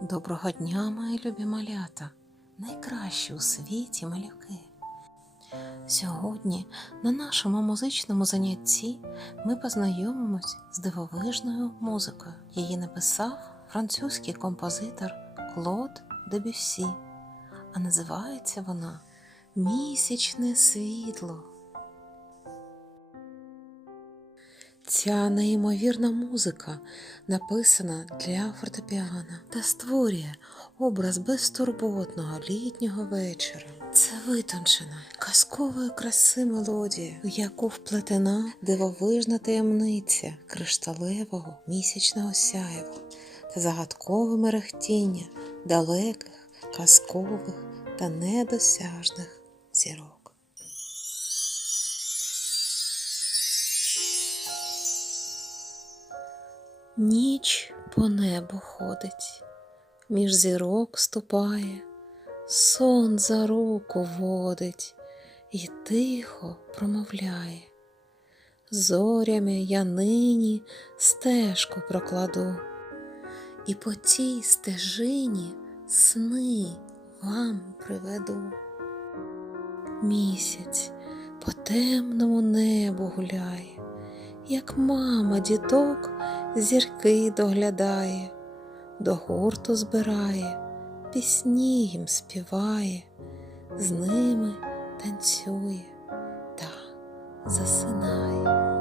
Доброго дня, мої любі малята, найкращі у світі малюки. Сьогодні на нашому музичному занятті ми познайомимось з дивовижною музикою. Її написав французький композитор Клод Дебюссі, а називається вона Місячне світло. Ця неймовірна музика написана для фортепіано та створює образ безтурботного літнього вечора. Це витончена, казкової краси мелодія, в яку вплетена дивовижна таємниця кришталевого місячного сяєва та загадкове мерехтіння далеких, казкових та недосяжних зірок. Ніч по небу ходить, між зірок ступає, сон за руку водить і тихо промовляє. Зорями я нині стежку прокладу, і по тій стежині сни вам приведу. Місяць по темному небу гуляє, як мама діток зірки доглядає, до гурту збирає, пісні їм співає, з ними танцює та засинає.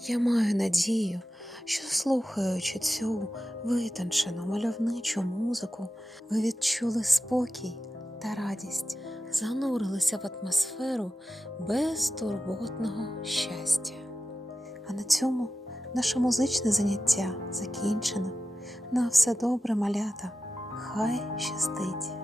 Я маю надію, що слухаючи цю витончену мальовничу музику, ви відчули спокій та радість, занурилися в атмосферу безтурботного щастя. А на цьому наше музичне заняття закінчено. На все добре, малята. Хай щастить!